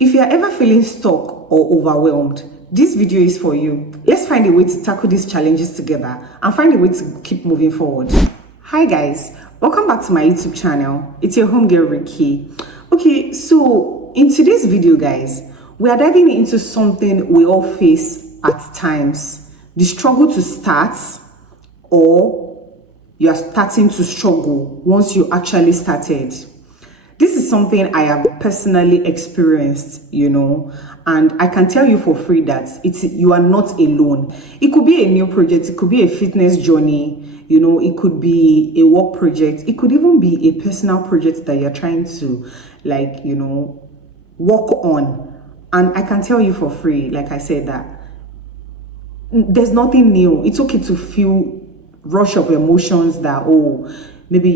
If you are ever feeling stuck or overwhelmed, this video is for you. Let's find a way to tackle these challenges together and find a way to keep moving forward. Hi guys, welcome back to my YouTube channel. It's your homegirl Ricky. Okay, so in today's video guys, we are diving into something we all face at times. The struggle to start, or you are starting to struggle once you actually started. This is something I have personally experienced, and I can tell you for free that you are not alone. It could be a new project, it could be a fitness journey, it could be a work project, it could even be a personal project that you're trying to work on. And I can tell you for free, like I said, that there's nothing new. It's okay to feel rush of emotions that, maybe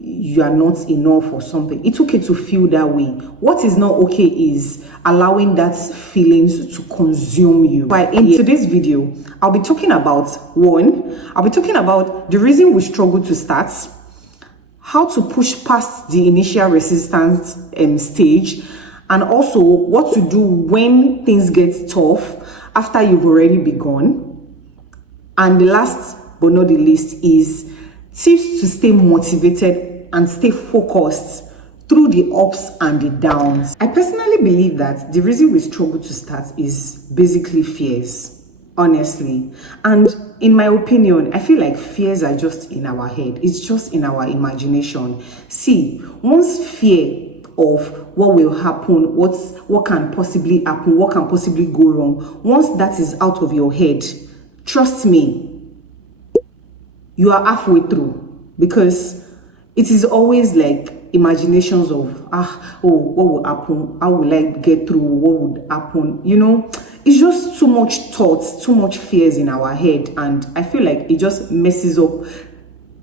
you are not enough or something. It's okay to feel that way. What is not okay is allowing that feelings to consume you. But in today's video, I'll be talking about the reason we struggle to start, how to push past the initial resistance stage, and also what to do when things get tough after you've already begun. And the last but not the least is tips to stay motivated and stay focused through the ups and the downs. I personally believe that the reason we struggle to start is basically fears, honestly. And in my opinion, I feel like fears are just in our head. It's just in our imagination. See, once fear of what will happen, what can possibly happen, what can possibly go wrong, once that is out of your head, trust me, you are halfway through, because it is always like imaginations of, what will happen? How will I get through? What would happen? It's just too much thoughts, too much fears in our head. And I feel like it just messes up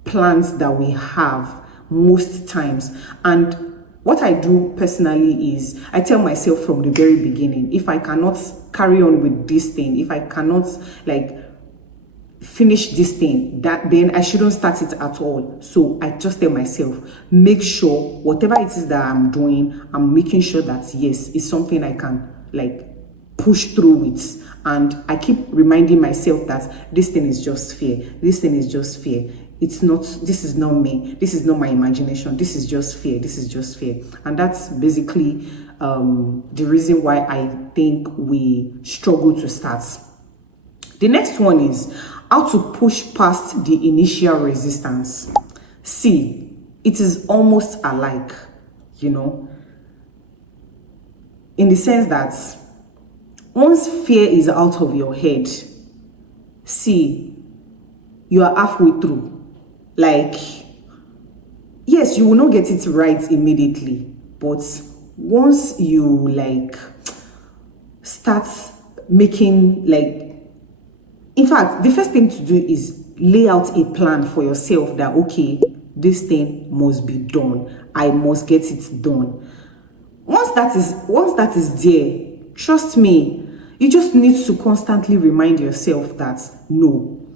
plans that we have most times. And what I do personally is I tell myself from the very beginning, if I cannot carry on with this thing, if I cannot finish this thing, then I shouldn't start it at all. So I just tell myself, make sure whatever it is that I'm doing, I'm making sure that yes, it's something I can push through with. And I keep reminding myself that this thing is just fear. This thing is just fear. This is not me. This is not my imagination. This is just fear. This is just fear. And that's basically the reason why I think we struggle to start. The next one is how to push past the initial resistance. See, it is almost alike, in the sense that once fear is out of your head, see, you are halfway through. Yes, you will not get it right immediately, but once you start making in fact, the first thing to do is lay out a plan for yourself that, okay, this thing must be done. I must get it done. Once that is there, trust me, you just need to constantly remind yourself that, no,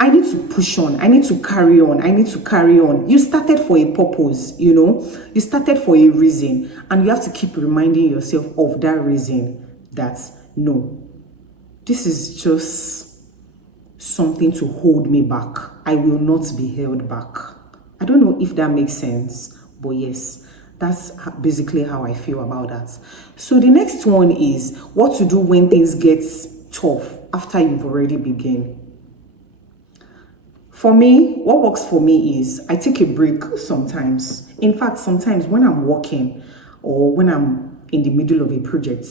I need to push on. I need to carry on. I need to carry on. You started for a purpose, you started for a reason, and you have to keep reminding yourself of that reason, that, no, this is just something to hold me back. I will not be held back. I don't know if that makes sense, but yes, that's basically how I feel about that. So the next one is what to do when things get tough after you've already begun. For me, what works for me is I take a break sometimes. In fact, sometimes when I'm working or when I'm in the middle of a project,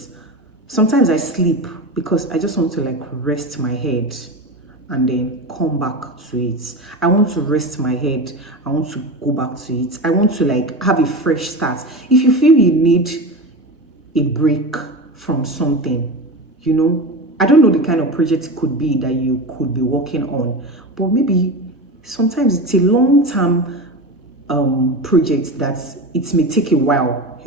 sometimes I sleep because I just want to rest my head and then come back to it. I want to rest my head. I want to go back to it. I want to have a fresh start. If you feel you need a break from something, I don't know the kind of project it could be that you could be working on, but maybe sometimes it's a long-term project that it may take a while,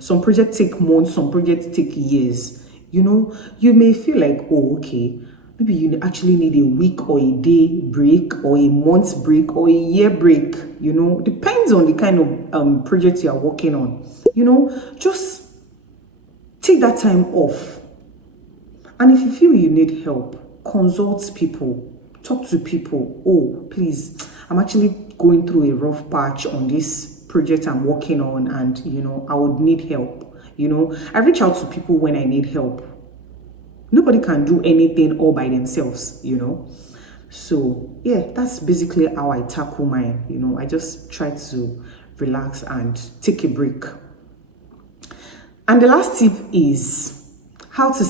Some projects take months, some projects take years. You may feel like, okay, maybe you actually need a week or a day break or a month's break or a year break, depends on the kind of project you are working on. just take that time off. And if you feel you need help, consult people, talk to people. Oh, please, I'm actually going through a rough patch on this project I'm working on, and I would need help. I reach out to people when I need help. Nobody can do anything all by themselves. So yeah, that's basically how I tackle mine. I just try to relax and take a break. And the last tip is how to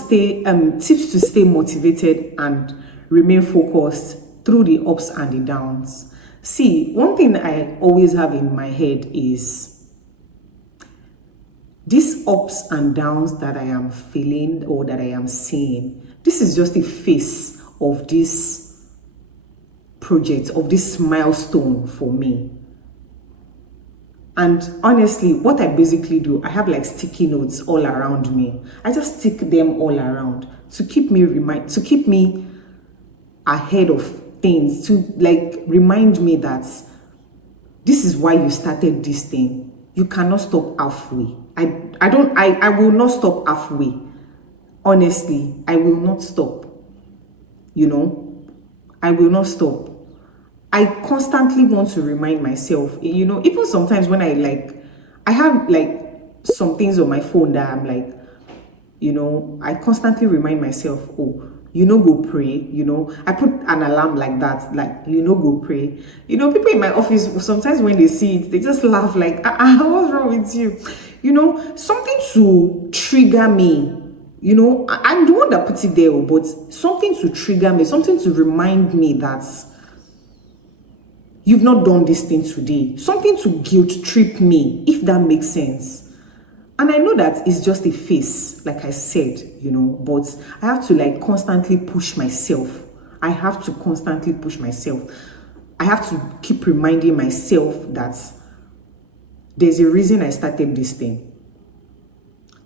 tips to stay motivated and remain focused through the ups and the downs. See, one thing I always have in my head is these ups and downs that I am feeling or that I am seeing. This is just a phase of this project, of this milestone for me. And honestly, what I basically do, I have like sticky notes all around me. I just stick them all around to keep me ahead of things, to like remind me that this is why you started this thing. You cannot stop halfway. I will not stop halfway. Honestly, I will not stop. I will not stop. I constantly want to remind myself, even sometimes when I have like some things on my phone that I'm like, I constantly remind myself, oh, go pray, I put an alarm like that, like, go pray. People in my office, sometimes when they see it, they just laugh like, what's wrong with you? Something to trigger me, I'm the one that puts it there, but something to trigger me, something to remind me that you've not done this thing today. Something to guilt trip me, if that makes sense. And I know that it's just a phase, like I said, but I have to like constantly push myself. I have to constantly push myself. I have to keep reminding myself that there's a reason I started this thing.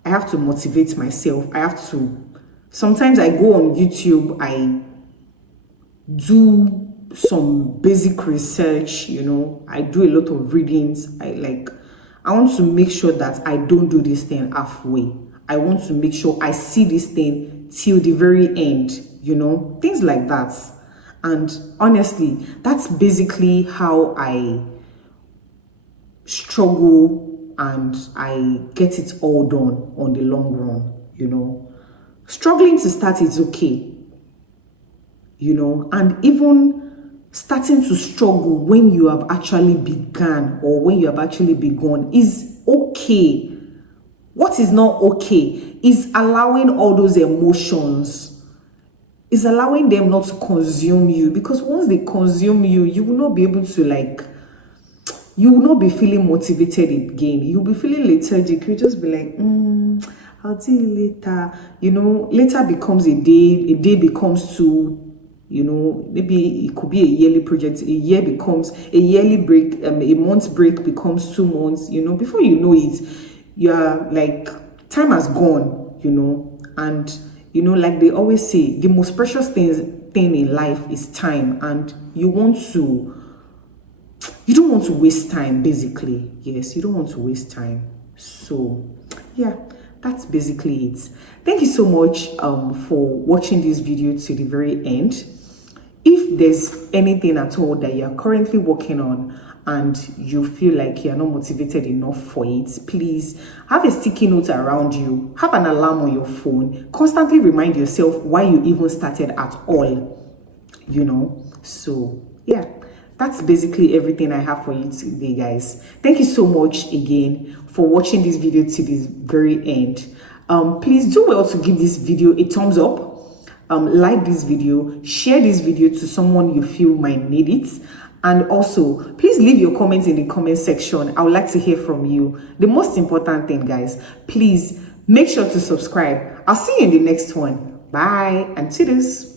I have to motivate myself. Sometimes I go on YouTube, I do some basic research, I do a lot of readings. I want to make sure that I don't do this thing halfway. I want to make sure I see this thing till the very end, things like that. And honestly, that's basically how I struggle and I get it all done on the long run, Struggling to start is okay, and even starting to struggle when you have actually begun or when you have actually begun is okay. What is not okay is allowing all those emotions, is allowing them not to consume you, because once they consume you, you will not be able to you will not be feeling motivated again. You'll be feeling lethargic. You'll just be like, I'll do it later. Later becomes a day becomes two. Maybe it could be a yearly project. A year becomes a yearly break. A month's break becomes 2 months. Before you know it, you're like, time has gone. And like they always say, the most precious thing in life is time, and you don't want to waste time. Basically, yes, you don't want to waste time. So, yeah. That's basically it. Thank you so much for watching this video to the very end. If there's anything at all that you're currently working on and you feel like you're not motivated enough for it, please have a sticky note around you, have an alarm on your phone, constantly remind yourself why you even started at all, So yeah, that's basically everything I have for you today, guys. Thank you so much again for watching this video to this very end. Please do well to give this video a thumbs up, like this video, share this video to someone you feel might need it, and also please leave your comments in the comment section. I would like to hear from you. The most important thing, guys, please make sure to subscribe. I'll see you in the next one. Bye and cheers.